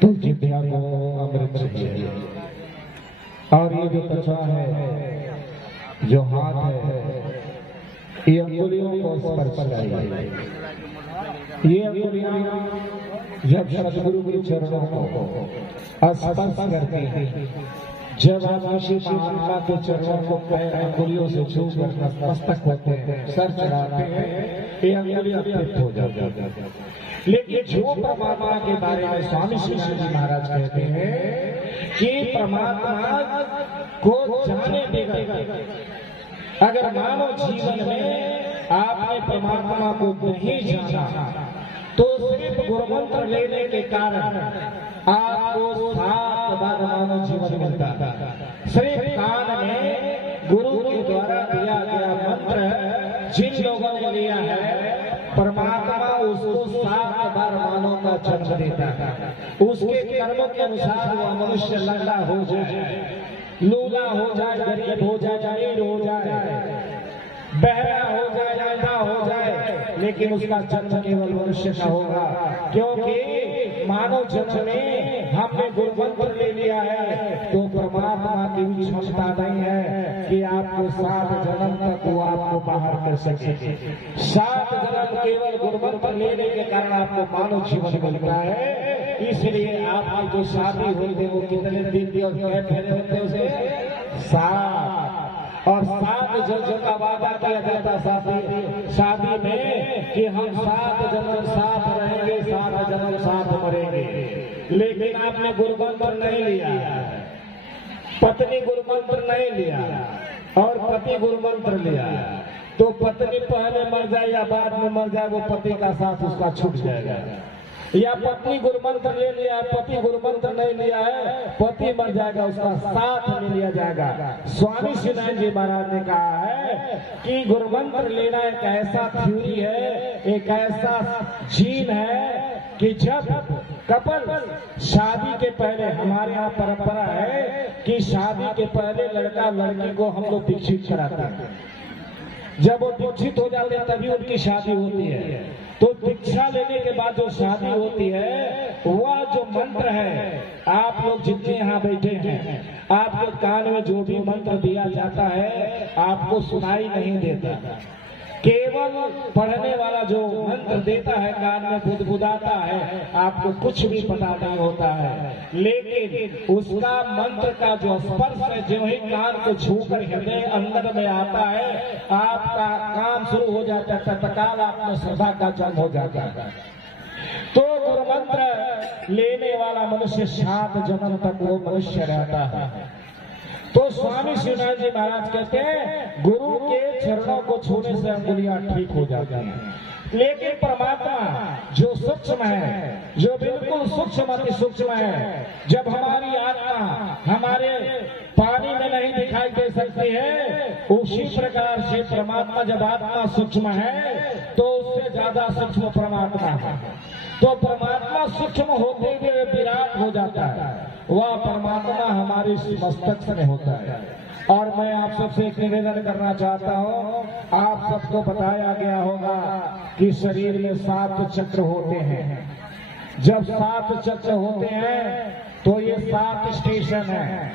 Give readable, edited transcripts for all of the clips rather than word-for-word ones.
तू जिब्या को अमृत चाहिए और ये जो त्वचा है, जो हाथ है, ये अंगुलियों को स्पर्श कराइए। ये अंगुलियां जब सदगुरु के चरणों को स्पर्श करती हैं, जब आप किसी महात्मा के चरणों को अंगुलियों से छू कर मस्तक होते हैं, सर चढ़ाते हैं, ये अंगुलियां तृप्त हो जाती हैं। लेकिन जो परमात्मा के बारे में स्वामी शिवाजी महाराज कहते हैं कि परमात्मा को जाने देगा। अगर मानव जीवन में आपने परमात्मा को नहीं जाना तो सिर्फ गुरुमंत्र लेने के कारण आपको 7 बार मानव जीवन मिलता है। सिर्फ कान में गुरु के द्वारा दिया गया मंत्र जिन लोगों ने लिया है, परमात्मा उसको 7 बार मानव का जन्म देता है। उसके कर्मों के अनुसार वह मनुष्य लंगड़ा हो जाए, लूला हो जाए, गरीब हो जाए, अमीर हो जाए, बहरा हो जाए, अंधा हो जाए, लेकिन उसका जन्म केवल मनुष्य का होगा। क्योंकि मानव जन्म में हमने गुरुमंत्र ले लिया है, तो परमात्मा की भी क्षमता नहीं है कि आपको 7 जन्म तक वो आपको बाहर कर सके। 7 जन्म केवल गुरुमंत्र लेने के कारण आपको मानव जीवन मिलता है। इसलिए आपकी जो शादी हुई थी वो कितने दिन की और क्या पहले होते उसे 7, और 7 जन्म का वादा किया जाता शादी में कि हम 7 जन्म साथ रहेंगे, 7 जन्म साथ मरेंगे। लेकिन आपने गुरुमंत्र नहीं लिया, पत्नी गुरुमंत्र नहीं लिया और पति गुरुमंत्र लिया, तो पत्नी पहले मर जाए या बाद में मर जाए, वो पति का साथ उसका छूट जाएगा। या पत्नी गुरुमंत्र ले लिया है, पति गुरुमंत्र नहीं लिया है, पति मर जाएगा, उसका साथ नहीं लिया जाएगा। स्वामी शिवानंद जी महाराज ने कहा है कि गुरुमंत्र लेना एक ऐसा थ्योरी है, एक ऐसा जीन है कि जब कपल शादी के पहले, हमारे यहाँ परंपरा है कि शादी के पहले लड़का लड़की को हम लोग दीक्षित कराते हैं। जब वो दीक्षित हो जाते हैं तभी उनकी शादी होती है। तो दीक्षा लेने के बाद जो शादी होती है, वह जो मंत्र है, आप लोग जितने यहाँ बैठे हैं, आपके कान में जो भी मंत्र दिया जाता है आपको सुनाई नहीं देता। केवल पढ़ने वाला जो मंत्र देता है कान में बुदबुदाता है, आपको कुछ भी पता नहीं होता है। लेकिन उसका मंत्र का जो स्पर्श है, जो ही कान को छूकर हृदय अंदर में आता है, आपका काम शुरू हो जाता है, तत्काल आपको श्रद्धा का जन्म हो जाता है। तो गुरुमंत्र लेने वाला मनुष्य 7 जन्म तक वो मनुष्य रहता है। तो स्वामी शिवानंद जी महाराज कहते हैं गुरु के चरणों को छूने से अंगुलियां ठीक हो जाती हैं। लेकिन परमात्मा जो सूक्ष्म है, जो बिल्कुल सूक्ष्म अति सूक्ष्म है, जब हमारी आत्मा हमारे पानी में नहीं दिखाई दे सकती है, उसी प्रकार से परमात्मा जब आत्मा सूक्ष्म है तो उससे ज्यादा सूक्ष्म परमात्मा है। तो परमात्मा सूक्ष्म होते हुए विराट हो जाता है, वह परमात्मा हमारे मस्तक में होता है। और मैं आप सबसे एक निवेदन करना चाहता हूँ, आप सबको बताया गया होगा कि शरीर में 7 चक्र होते हैं। जब 7 चक्र होते हैं तो ये 7 स्टेशन है।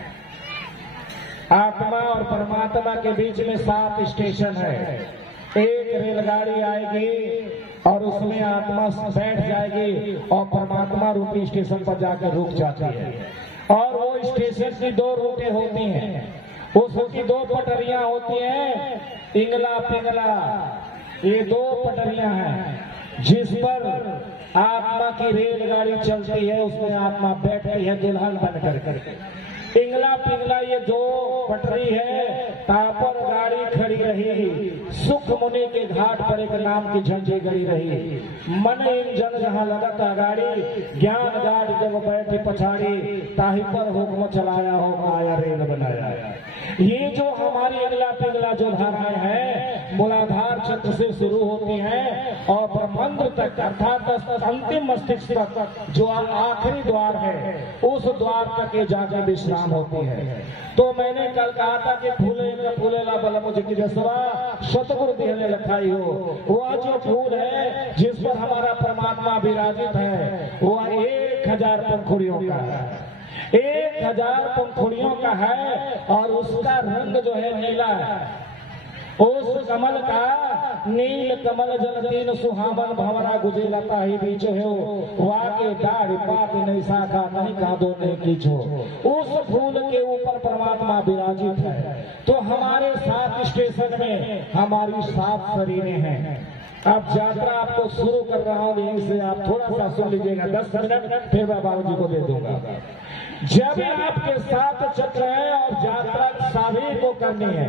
आत्मा और परमात्मा के बीच में 7 स्टेशन है। एक रेलगाड़ी आएगी और उसमें आत्मा बैठ जाएगी और परमात्मा रूपी स्टेशन पर जाकर रुक जाती है। और वो स्टेशन की 2 रूटें होती हैं, उसकी 2 पटरियां होती हैं, इंगला पिंगला, ये 2 पटरियां हैं जिस पर आत्मा की रेलगाड़ी चलती है। उसमें आत्मा बैठती है दुल्हन बनकर करके। इंगला पिंगला ये 2 पटरी है, तापर गाड़ी खड़ी रही, सुख मुनि के घाट पर एक नाम की झंडी गड़ी रही। मन इंजन जहाँ लगता गाड़ी, ज्ञान गाड़ी जब बैठी पछाड़ी, ताही पर हुक्म चलाया हो माया रेल बनाया। ये जो हमारी इंगला पिंगला जो धाराएं हैं, मूलाधार चक्र से शुरू होती हैं और ब्रह्मांड तक अर्थात अंतिम मस्तिष्क तक जो आखिरी द्वार है, उस द्वार तक ये जाकर विश्राम होती है। तो मैंने कल कहा था कि फूले फूलेला बल मुझ की जसवा, सतगुरु देहले लखाई हो। वह जो फूल है जिस पर हमारा परमात्मा विराजित है वह 1000 पंखुड़ियों का है, 1000 पंखुड़ियों का है और उसका रंग जो है नीला है। उस कमल का नील कमल जल तीन सुहावन भंवरा गुजेलता ही बीच हो, वाके डाढ़ पात नहीं शाखा नहीं कादो नहीं कीचो। उस फूल के ऊपर परमात्मा विराजित है। तो हमारे 7 स्टेशन में हमारी 7 शरीरें हैं। अब यात्रा आपको शुरू कर रहा हूं, यहीं से आप थोड़ा सा सुन लीजिएगा, 10 मिनट फिर मैं बाबू जी को दे दूंगा। जब आपके 7 चक्र है और यात्रा सभी को करनी है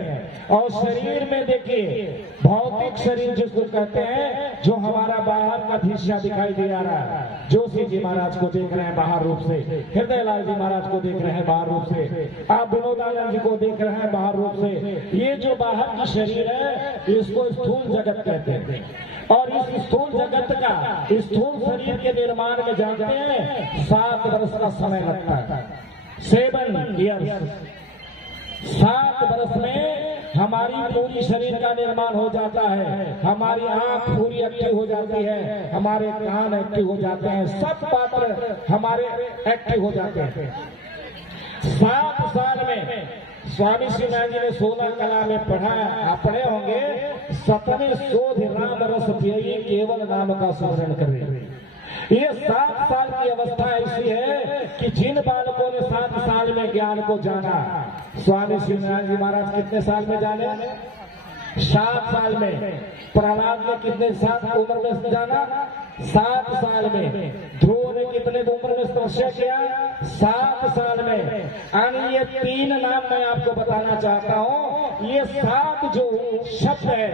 और शरीर में देखिए भौतिक शरीर जिसको कहते हैं, जो हमारा बाहर का हिस्सा दिखाई दे रहा है, जोशी जी महाराज को देख रहे हैं बाहर रूप से, हृदय लाल जी महाराज को देख रहे हैं बाहर रूप से, आप विनोदानंद जी को देख रहे हैं बाहर रूप से। ये जो बाहर की शरीर है इसको स्थूल जगत कहते हैं और इस स्थूल जगत का स्थूल शरीर के निर्माण में जानते हैं 7 वर्ष का समय लगता है। 7 ईयर्स, 7 वर्ष में हमारी पूरी शरीर का निर्माण हो जाता है। हमारी आंख पूरी एक्टिव हो जाती है, हमारे कान एक्टिव हो जाते हैं, सब पात्र हमारे एक्टिव हो जाते हैं। 7 साल में स्वामी श्रीनाथ जी ने 16 कला में पढ़ा, आप पढ़े होंगे, 7वें शोध राम रस पियई केवल नाम का स्मरण करें। ये 7 साल की अवस्था ऐसी है कि जिन बालकों ने 7 साल में ज्ञान को जाना, स्वामी श्रीनाथ जी महाराज कितने साल में जाने? 7 साल में। प्रहलाद ने कितने साल उम्र में जाना? 7 साल में। ध्रुव ने कितने उम्र में तपस्या किया? 7 साल में। यानी ये 3 नाम मैं आपको बताना चाहता हूँ। ये 7 जो शब्द है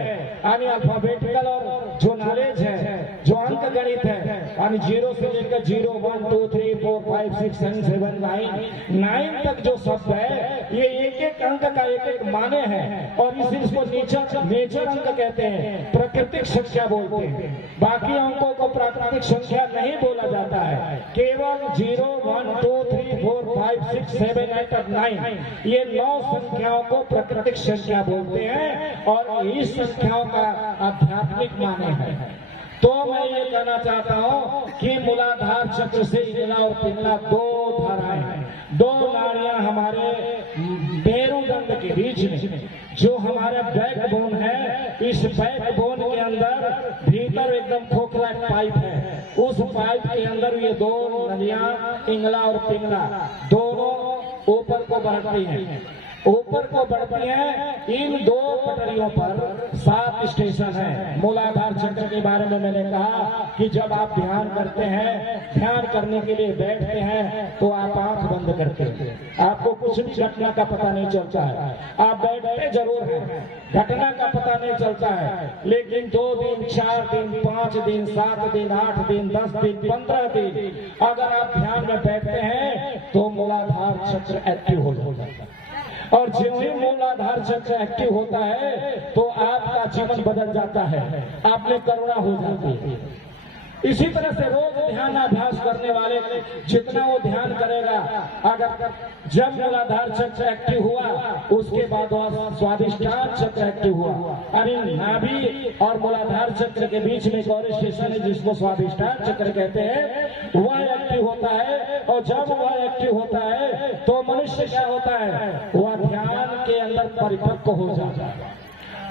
यानी अल्फाबेटिकल और जो नॉलेज है, जो अंक गणित है, यानी 0 से लेकर 0, 1, 2, 3, 4, 5, 6, 7, 8, 9 तक जो शब्द है, ये एक अंक का एक माने हैं और इसको नेचर अंक कहते हैं, प्राकृतिक संख्या बोलते हैं। बाकी अंकों को प्राकृतिक संख्या नहीं बोला जाता है, केवल 0, 1, 2, 3, 4, 5, 6, 7, 8 और 9 ये 9 संख्याओं को प्राकृतिक संख्या बोलते हैं और इस संख्याओं का आध्यात्मिक माने है। तो मैं ये कहना चाहता हूँ कि मूलाधार चक्र से इंगला और पिंगला 2 धाराएं हैं, 2 नाड़ियां हमारे मेरुदंड के बीच में, जो हमारा बैकबोन है, इस बैकबोन के अंदर भीतर एकदम खोखला पाइप है। उस पाइप के अंदर ये 2 नलियां इंगला और पिंगला दोनों ऊपर को बढ़ती हैं, ऊपर को बढ़ती हैं। इन 2 पटरियों पर 7 स्टेशन है। मूलाधार चक्र के बारे में मैंने कहा कि जब आप ध्यान करते हैं, ध्यान करने के लिए बैठते हैं तो आप आंख बंद करते हैं, आपको कुछ भी घटना का पता नहीं चलता है। आप बैठते जरूर हैं, घटना का पता नहीं चलता है, लेकिन 2 दिन, 4 दिन, 5 दिन, 7 दिन, 8 दिन, 10 दिन, 15 दिन अगर आप ध्यान में बैठते हैं तो मूलाधार चक्र एक्टिव हो जाता है। और जो ही मूलाधार चक्र एक्टिव होता है तो आपका जीवन बदल जाता है, आप में करुणा हो जाती है। इसी तरह से रोज ध्यान अभ्यास करने वाले जितना वो ध्यान करेगा, अगर जब मूलाधार चक्र एक्टिव हुआ उसके बाद स्वादिष्टान चक्र एक्टिव हुआ, अरे नाभि और मूलाधार चक्र के बीच में गौरी स्टेशन है जिसको स्वादिष्टान चक्र कहते हैं, वह एक्टिव होता है। और जब वह एक्टिव होता है तो मनुष्य क्या होता है, वह ध्यान के अंदर परिपक्व हो जाता है।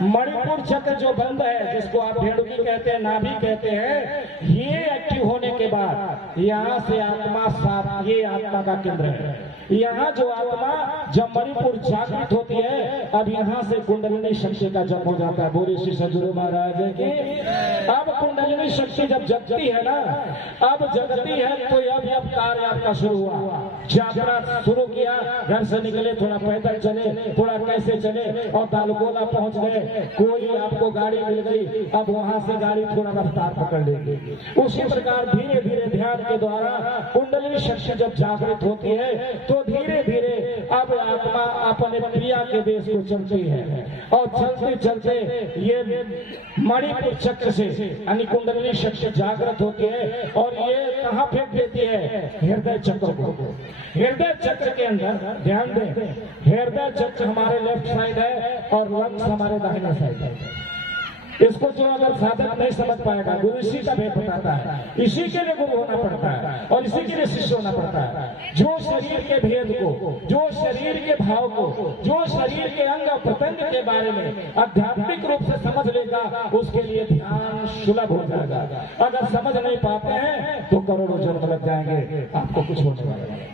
मणिपुर चक्र जो बंद है, जिसको आप भेड़ुकी कहते हैं, नाभि कहते हैं, ये एक्टिव होने के बाद यहाँ से आत्मा साफ, ये आत्मा का केंद्र है। यहाँ जो आत्मा जब मणिपुर जागृत होती है, अब यहाँ से कुंडलिनी शक्ति का जप हो जाता है। बोले श्री सदगुरु महाराज की। अब कुंडलिनी शक्ति जब जगती है ना, अब जगती है तो अब कार्य आपका शुरू हुआ। यात्रा शुरू किया, घर से निकले, थोड़ा पैदल चले, थोड़ा कैसे चले और दालकोला पहुंच गए, कोई आपको गाड़ी मिल गई, अब वहां से गाड़ी थोड़ा रफ्तार पकड़ लेगी। उसी प्रकार धीरे धीरे ध्यान के द्वारा कुंडलिनी शक्ति जब जागृत होती है तो धीरे धीरे अब आत्मा अपने प्रिया के देश को चलती है और चलते चलते ये मणिपुर चक्र से यानी कुंडली शक्ति जागृत होती है और ये कहाँ फेंक देती है? हृदय चक्र को। हृदय चक्र के अंदर ध्यान दें, हृदय चक्र हमारे लेफ्ट साइड है और लंग्स हमारे दाहिने साइड है। इसको जो अगर साधक नहीं समझ पाएगा, गुरु इसी का भेद बताता है, इसी के लिए गुरु होना पड़ता है और इसी के लिए शिष्य होना पड़ता है। जो शरीर के भेद को, जो शरीर के भाव को, जो शरीर के अंग प्रत्यंग के बारे में आध्यात्मिक रूप से समझ लेगा, उसके लिए ध्यान सुलभ हो जाएगा। अगर समझ नहीं पाते हैं तो करोड़ों जन्म लग जाएंगे, आपको कुछ होने वाला नहीं।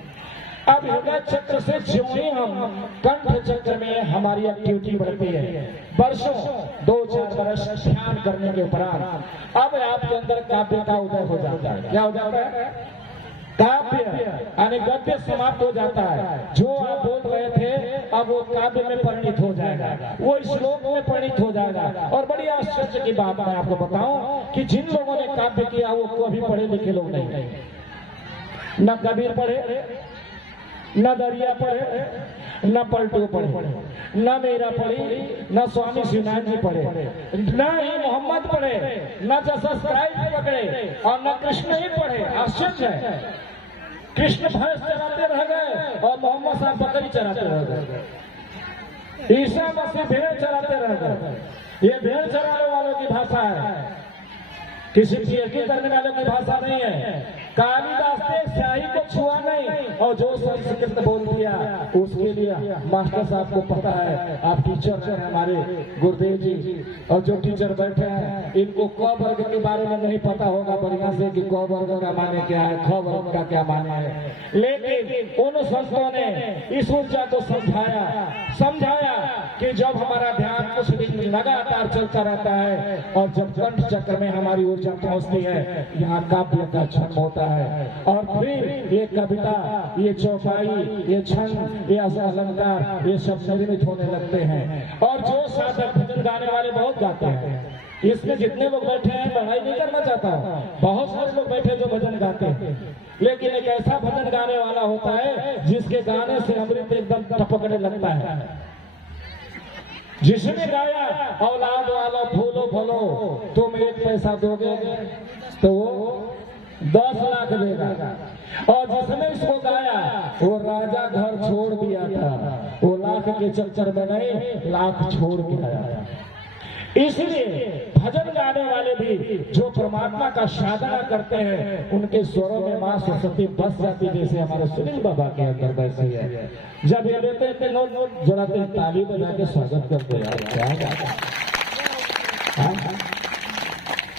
अब हृदय चक्र से ज्यों ही हम कंठ चक्र में हमारी एक्टिविटी बढ़ती है, वर्षों 2-4 वर्ष ध्यान करने के उपरांत अब आपके अंदर काव्य का उदय हो जाता है। क्या हो जाता है? काव्य यानी गद्य समाप्त हो जाता है। जो आप बोल रहे थे अब वो काव्य में परिणित हो जाएगा, वो श्लोक में परिणित हो जाएगा। और बड़ी आश्चर्य की बात मैं आपको बताऊं कि जिन लोगों ने काव्य किया वो कभी पढ़े लिखे लोग नहीं, न कबीर पढ़े, न दरिया पढ़े, न पलटू पढ़े, न मेरा पढ़ी, न स्वामी शिवनाथ जी पढ़े, न ही मोहम्मद पढ़े, न जसस क्राइस्ट पकड़े और न कृष्ण ही पढ़े। आश्चर्य है, कृष्ण भैंस चराते रह गए और मोहम्मद साहब बकरी चराते रह गए, ईसा मसीह भेड़ चराते रह गए। ये भेड़ चराने वालों की भाषा है, किसी पीएचडी करने वालों की भाषा नहीं है। कालिदास ने स्याही को छुआ नहीं और जो संस्कृत बोल दिया उसके लिए मास्टर साहब को पता है। आप टीचर हैं हमारे गुरुदेव जी, और जो टीचर बैठे हैं इनको क वर्ग के बारे में नहीं पता होगा बढ़िया से कि क वर्ग का माने क्या है, ख वर्ग का क्या माने है। लेकिन उन संतों ने इस ऊर्जा को समझाया कि जब हमारा ध्यान कुछ दिन लगातार चलता रहता है और जब कंठ चक्र में हमारी ऊर्जा पहुंचती है, यहाँ काव्य का क्षण होता है और फिर ये कविता, ये चौपाई, ये छंद, ये अलंकार, ये सब निर्मित होने लगते हैं। और जो साधक भजन गाने वाले बहुत गाते हैं, इसमें जितने लोग बैठे हैं लड़ाई नहीं करना चाहता, बहुत सारे लोग बैठे जो भजन गाते हैं, लेकिन एक ऐसा भजन गाने वाला होता है जिसके गाने से अमृत एकदम टपकने लगता है। जिसने गाया औलाद वाला फूलो फलो तुम 1 पैसा दोगे तो वो 10 लाख देगा, और जिसने इसको गाया वो राजा घर छोड़ दिया था, वो लाख के चक्कर में नहीं लाख छोड़ के आया। इसलिए भजन गाने वाले भी जो परमात्मा का साधना करते हैं उनके स्वरों में मां सरस्वती बस जाती, जैसे हमारे सुनील बाबा के अंदर बैठी है। जब ये लेते थे नोट जरा ताली बजा के स्वागत करते हैं।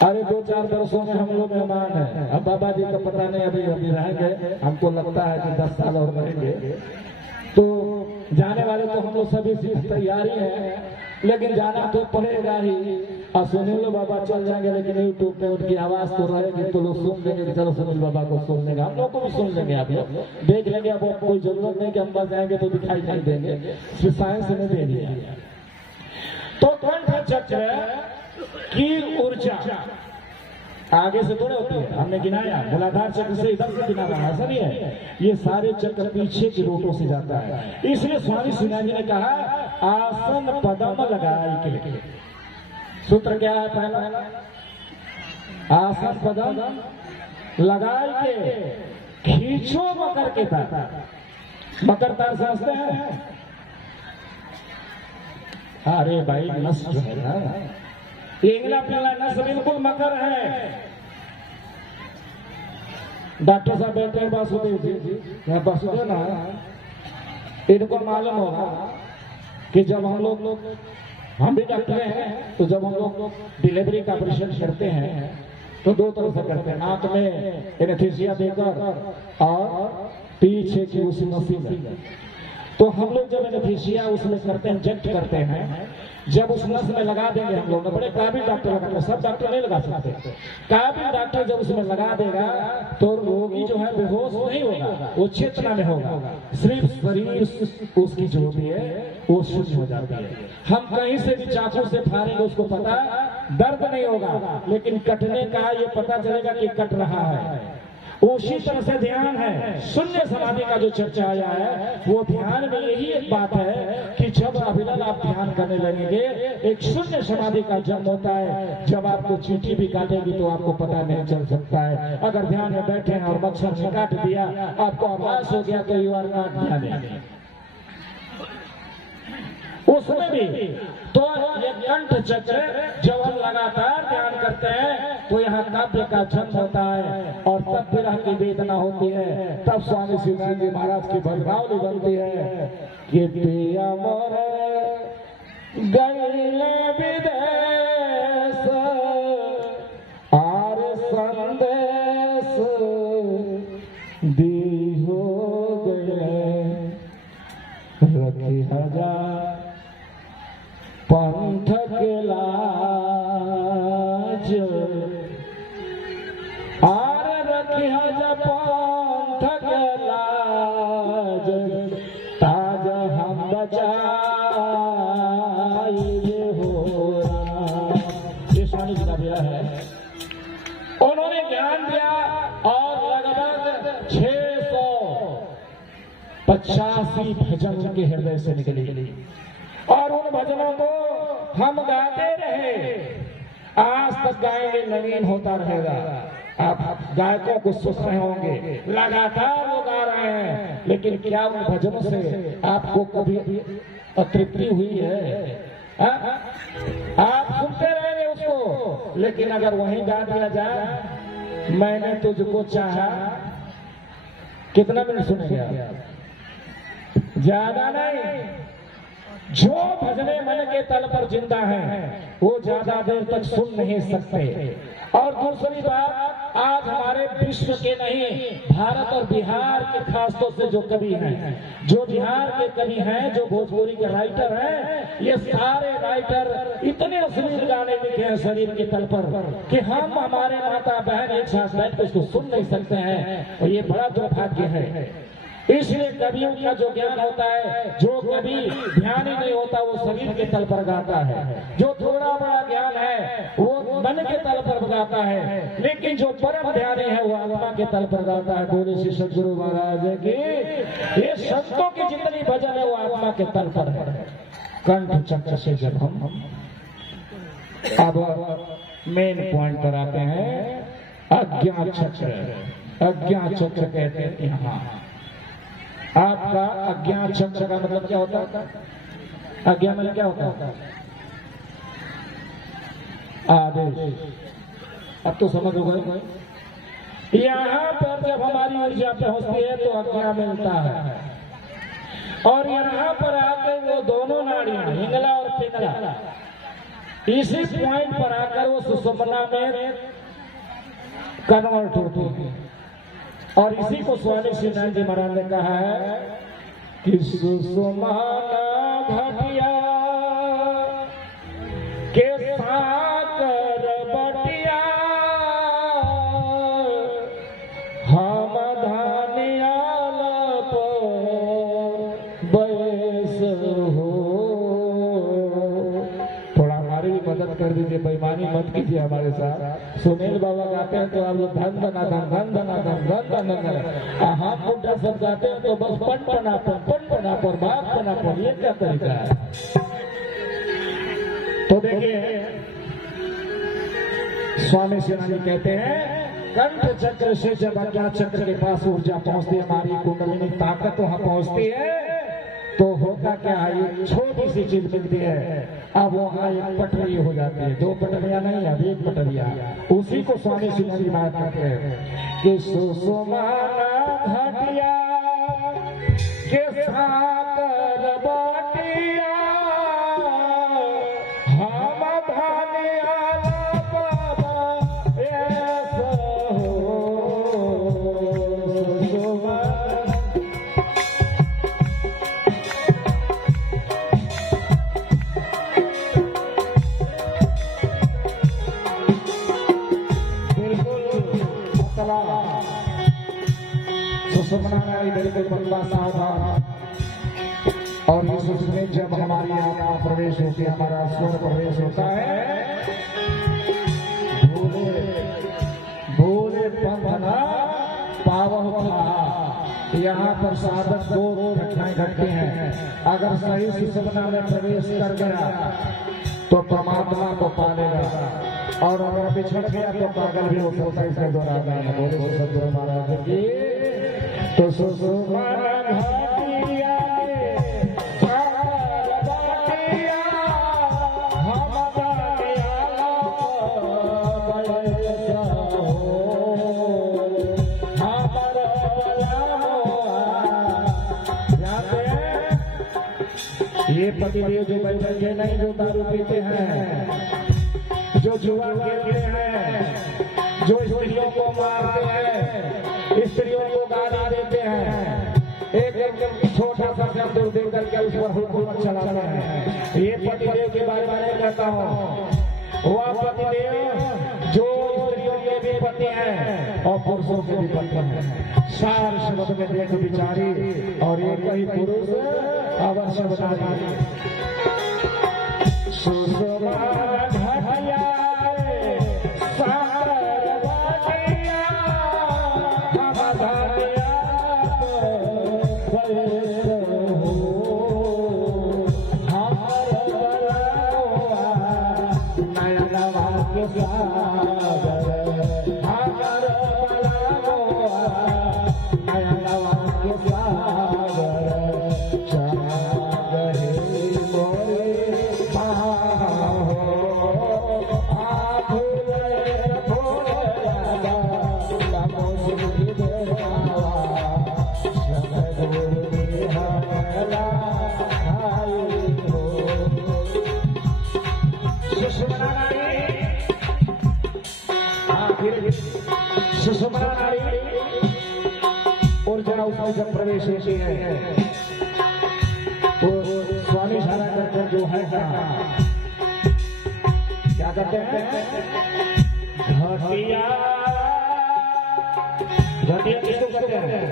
अरे 2-4 वर्षों में हम लोग मेहमान हैं, अब बाबा जी का पता नहीं अभी रहेंगे, हमको लगता है कि 10 साल और रहेंगे। तो जाने वाले तो हम लोग सभी तैयारी है, लेकिन जाना तो पड़ेगा ही। और सुनील बाबा चल जाएंगे लेकिन यूट्यूब पे उनकी आवाज तो रहेगी, तो लोग सुन लेंगे कि चलो सुनील बाबा को सुन लेंगे, हम लोग को भी सुन लेंगे, आप लोग देख लेंगे। अब कोई जरूरत नहीं कि हम बस जाएंगे तो दिखाई नहीं देंगे, साइंस ने दे दिया। तो कंठ चक्र की ऊर्जा आगे से थोड़े होती है, हमने गिनाया मूलाधार चक्र से इधर से गिना रहा, ऐसा नहीं है। ये सारे चक्र पीछे की रोटों से जाता है। इसलिए स्वामी शिवनाथ जी ने कहा आसन पदम लगाई के। सूत्र क्या है? पहला आसन पदम लगाई के खींचो मकर के तार। मकर तार समझते हैं? अरे भाई नस है ना, इंगला पिंगला नस बिल्कुल मकर है। डॉक्टर साहब बैठे हैं वासुदेव जी, वासुदेव ना, इनको मालूम होगा कि जब हम भी डॉक्टर हैं, तो जब हम लोग डिलीवरी का ऑपरेशन करते हैं तो 2 तरह से करते हैं, नाक में एनेस्थीसिया देकर और पीछे की उस नसी में। तो हम लोग जब एनेस्थीसिया उसमें करते हैं, इंजेक्ट करते हैं, जब उस नस में लगा देंगे हम लोग, बड़े काबिल डॉक्टर लगाते हैं, सब डॉक्टर नहीं लगा सकते। काबिल डॉक्टर जब उसमें लगा देगा तो रोगी जो है बेहोश नहीं होगा, वो चेतना में होगा, सिर्फ शरीर उसकी जो होती है वो शुद्ध हो जाती है। हम कहीं से भी चाकू से फाड़ेंगे उसको पता दर्द नहीं होगा, लेकिन कटने का ये पता चलेगा कि कट रहा है। उसी तरह से ध्यान है। शून्य समाधि का जो चर्चा आया है वो ध्यान में यही एक बात है कि जब अभिनव आप ध्यान करने लगेंगे एक शून्य समाधि का जन्म होता है। जब आपको चींटी भी काटेगी तो आपको पता नहीं चल सकता है। अगर ध्यान में बैठे हैं और मच्छर ने काट दिया, आपको आभास हो गया तो यू आर नॉट ध्यान। उसमें भी तो ये कंठ चक्र जब हम लगातार ध्यान करते हैं तो यहाँ काव्य का जन्म होता है और तब विरह की वेदना होती है। तब स्वामी शिवानंद जी महाराज की भजनावली बनती है कि पिया मोर गइले विदेश आर संदेश दी हो गए रखी हजार पंथ के लाज आर रखिया जब पंथ के लाज ताज हम बचाइए हो। ये स्वामी जी का विरह है। उन्होंने ज्ञान दिया और लगभग 685 भजन उनके हृदय से निकले और उन भजनों को हम गाते रहे। आज तक गाएंगे, नवीन होता रहेगा। आप गायकों को सुन रहे होंगे, लगातार वो गा रहे हैं, लेकिन क्या उन भजनों से आपको कभी अतृप्ति हुई है? आप सुनते रहेंगे उसको, लेकिन अगर वहीं गा दिया जाए मैंने तुझको चाहा, कितना मिनट सुनेंगे? ज्यादा नहीं। जो भजने मन के तल पर जिंदा हैं वो ज्यादा देर तक सुन नहीं सकते। और दूसरी बात, आज हमारे विश्व के नहीं, भारत और बिहार के खासतौर से जो कवि हैं, जो बिहार के कवि हैं, जो भोजपुरी के राइटर हैं, ये सारे राइटर इतने अश्लील गाने लिखे हैं शरीर के तल पर कि हम हमारे माता बहन एक साथ बैठ कर उसको सुन नहीं सकते हैं। और ये बड़ा दुर्भाग्य है। इसलिए कवियों का जो ज्ञान होता है, जो कभी ध्यान ही नहीं होता वो शरीर के तल पर गाता है। जो थोड़ा बड़ा ज्ञान है वो मन के तल पर गाता है, लेकिन जो परम ध्यानी है वो आत्मा के तल पर गाता है। बोले श्री सद्गुरु महाराज की। ये संतों की जितनी भजन है वो आत्मा के तल पर है। कंठ चक्र से जब हम अब मेन पॉइंट पर आते हैं, अज्ञा चक्र। अज्ञा चक्र कहते हैं यहाँ। आपका अज्ञा चक्र का मतलब क्या होता है? अज्ञा मतलब क्या होता है? आदेश। अब तो समझ हो गए। यहाँ पर जब हमारी ऊर्जा पहुंचती है तो अज्ञा मिलता है, और यहाँ पर आकर वो दोनों नाड़ियां हिंगला और पिंगला इसी पॉइंट पर आकर वो सुषुम्ना में कन्वर्ट होती है। और इसी को स्वामी शिवानंद जी महाराज ने कहा है कि सुषुम्ना घटिया के साकर बटिया हम धानियाल बैस हो। थोड़ा हमारी भी मदद कर दीजिए, बेईमानी मत कीजिए हमारे साथ। सुनील बाबा गाते हैं तो आप लोग धन धना धन धन धना धन धन धन धन, हम बुढ़ा सब गाते हैं तो बस पन पना पर बाप पना पर। ये क्या तरीका है? तो देखिए स्वामी शिवानंद कहते हैं कंठ चक्र से जब अज्ञा चक्र के पास ऊर्जा पहुंचती है, हमारी कुंडलिनी ताकत वहां पहुंचती है, तो होता क्या है, एक छोटी सी चीज मिलती है। अब वहाँ एक पटरी हो जाती है। दो पटरियां नहीं, अब एक पटरिया। उसी को स्वामी शिवानंद जी महाराज कहते हैं कि सुषुम्ना घटिया के साकर बटिया हम धानियाल बैस हो। सुषुम्ना नाड़ी बिल्कुल बंदा सावधान। और इस उसमें जब हमारी आत्मा प्रवेश होती है, हमारा स्वर प्रवेश होता है, भोले भोले पंथना यहाँ पर साधक दो घटनाएं घटती हैं। अगर सही सुषुम्ना में प्रवेश कर गया तो परमात्मा को पालेगा, और अगर बिछड़ गया तो पागल भी हो सकता है। इसके द्वारा मैं बोले सतगुरु महाराज की तो सुषुम्ना ये पतिदेव जो बैठे नहीं, जो दारू पीते हैं, जो जुआ खेलते हैं, जो स्त्रियों को मारते हैं, स्त्रियों को गाली देते हैं, एक छोटा सा शब्द देख करके उस पर हुकूमत चलाते हैं, ये पतिदेव के बारे में कहता हूँ। वह पतिदेव जो स्त्रियों के भी पति हैं और पुरुषों के भी पति हैं। सार शब्द में देख विचारी और एक ही पुरुष अवश्य बनारी। सुषुम्ना घटिया सुषुम्ना नाड़ी और जरा उसमें जब प्रवेश होती है तो स्वामी इशारा करके जो है क्या कहते हैं, घटिया घटिया किसको कहते हैं,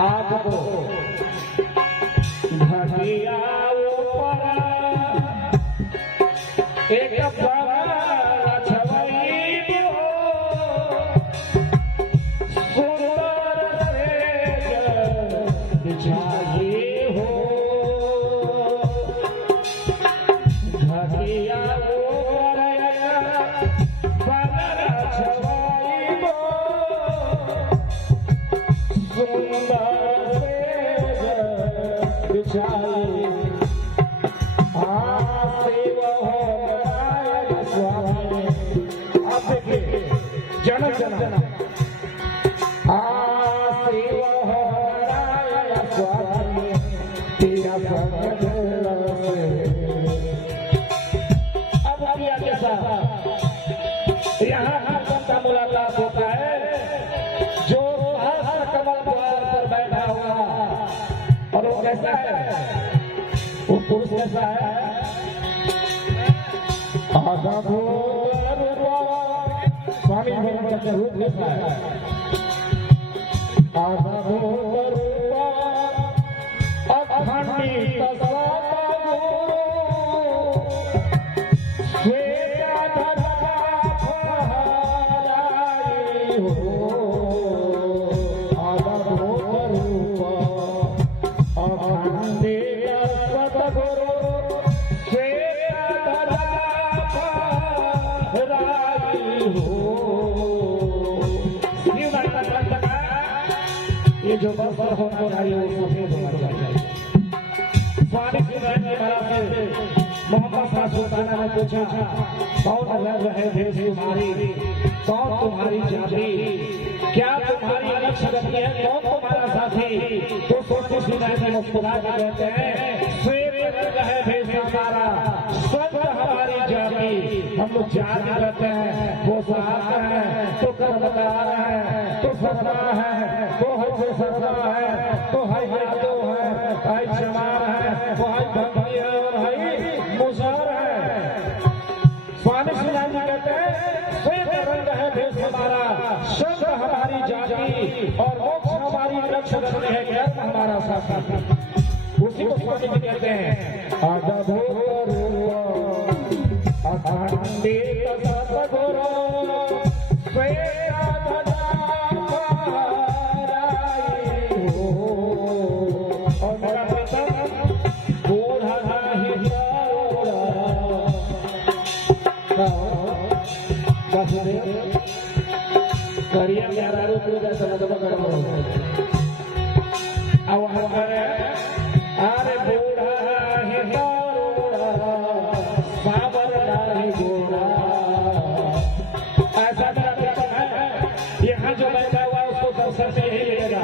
आपको घटिया एक जन जन यहाँ का मुलाकात होता है, जो कमल द्वार पर बैठा हुआ और वो कैसा है, वो पुरुष कैसा है, आधा स्वामी भगवान का रूप कैसा है, आधा ये जो बर्फर होने वाली है वो सफेद होना चाहिए। स्वामी शिवराज जी महाराज से मोहम्मद शाह सुल्ताना ने पूछा, कौन रंग है भेष तुम्हारी, कौन तुम्हारी जाति, क्या तुम्हारी नक्शबंदी है, कौन तुम्हारा साथी, तो स्वामी शिवराज जी मुस्कुरा के कहते हैं, श्वेत रंग है भेष हमारा, सब हमारी जाति, हम लोग जाति रहते हैं, वो साथ है तो कर्मकार है तो सपना है तो हर सपना है तो हर यादव है, भाई चमार है तो हर भक्ति है और हई मुसार है। स्वामी शिवराज जी कहते हैं, श्वेत रंग है भेष हमारा, सब हमारी जाति और मोक्ष हमारी रक्षक है, कर्म हमारा साथी। उसी को स्वामी जी कहते हैं, करिया मेरा रूप जैसा मतलब अब हमारे अरे बूढ़ा है बूढ़ा बाबर है बूढ़ा ऐसा है यहाँ जो बैठा हुआ उसको दर्शन से ही लेगा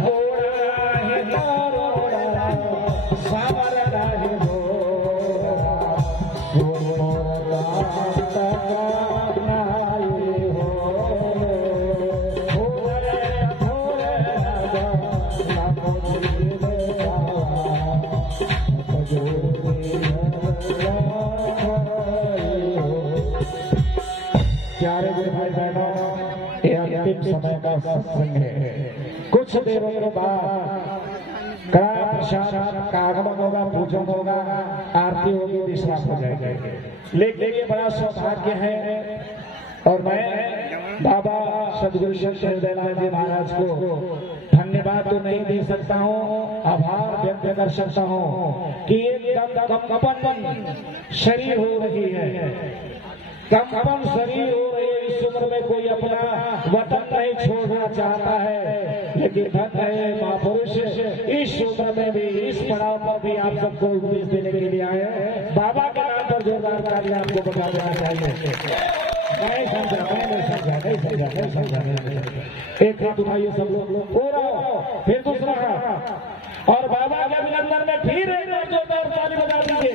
बूढ़ा है बूढ़ा बाबर है प्यारे गुरु भाई बहनों, ये अंतिम समय का सत्संग है। कुछ देरों के बाद कड़ा प्रसाद का आगमन होगा, पूजन होगा, आरती होगी, विश्राम हो जाएगा। लेकिन ये बड़ा सौभाग्य है और मैं बाबा सदगुरु शंकरदेव जी महाराज को धन्यवाद तो नहीं दे सकता हूँ, आभार व्यक्त कर सकता हूँ कि कंपन शरीर हो रही है, कंपन शरीर हो रही है। इस उम्र में कोई अपना वतन नहीं छोड़ना चाहता है, लेकिन धन है महापुरुष इस उम्र में भी, इस पड़ाव पर भी आप सबको उपदेश देने के लिए आए हैं। बाबा के नाम पर जोरदार तालियां आपको बता देना चाहिए। नहीं समझा एक हाथ उठाइए सब लोग, फिर दूसरा हाथ, और बाबा के अभिनंदन में फिर एक बार जोरदार ताली बजा दीजिए।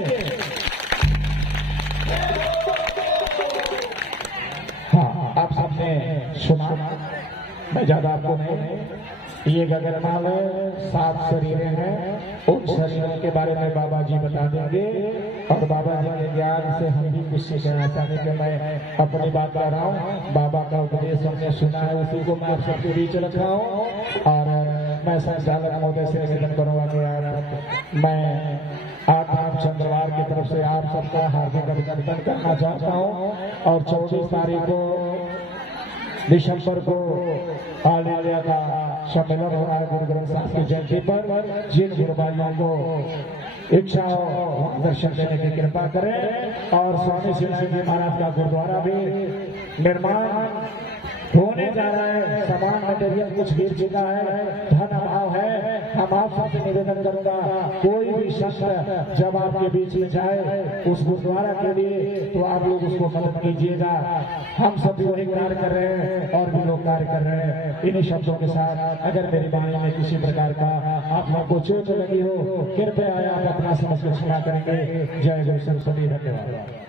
हाँ, आप सबने सुना, मैं ज्यादा आपको नहीं, ये गगनमाल 7 शरीरें हैं, उन शरीरों के बारे में बाबा जी बता देंगे और बाबा जी के ज्ञान से हम भी कुछ सीखना चाहते कि मैं अपनी बात कर रहा हूँ। बाबा का उपदेश हमने सुना है, उसी को मैं आप सबके बीच रख रहा हूँ और मैं संचालक महोदय से निवेदन करूँगा कि यार मैं आत्मा चंद्रवार की तरफ से आप सबका हार्दिक अभिनंदन करना चाहता हूँ और 24 तारीख को दिसंबर को ऑल इंडिया का सम्मेलन हो रहा है गुरु ग्रंथ साहब की जयंती पर। जिन गुरु भाइयों को इच्छा हो दर्शन देने की कृपा करें और स्वामी शिवाजी जी महाराज का गुरुद्वारा भी निर्माण होने जा रहा है। सामान मटेरियल कुछ गिर चुका है, धन अभाव है। हम आप सबसे निवेदन करूंगा, कोई भी शख्स जब आपके बीच में जाए उस गुरुद्वारा के लिए तो आप लोग उसको मदद कीजिएगा। हम सब भी वही कार्य कर रहे हैं और भी लोग कार्य कर रहे हैं। इन्हीं शब्दों के साथ अगर मेरी वाणी में किसी प्रकार का आप लोग को चोट लगी हो, कृपया आप अपना समझ क्षमा करेंगे। जय गुरु सरस्वती, धन्यवाद।